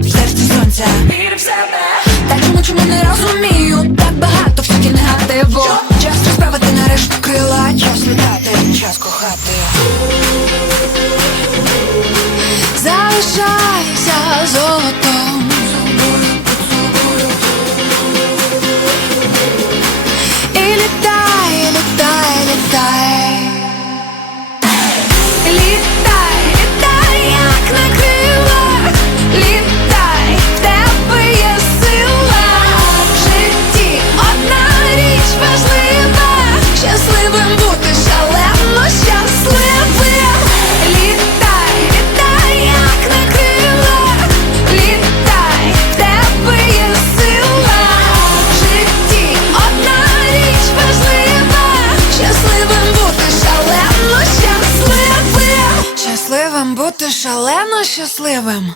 в серці сонця. Вір в себе, Та чому чому не розумію, так багато всякі негативу. Час розправити нарешті крила, час літати, час кохати. Шалено щасливим.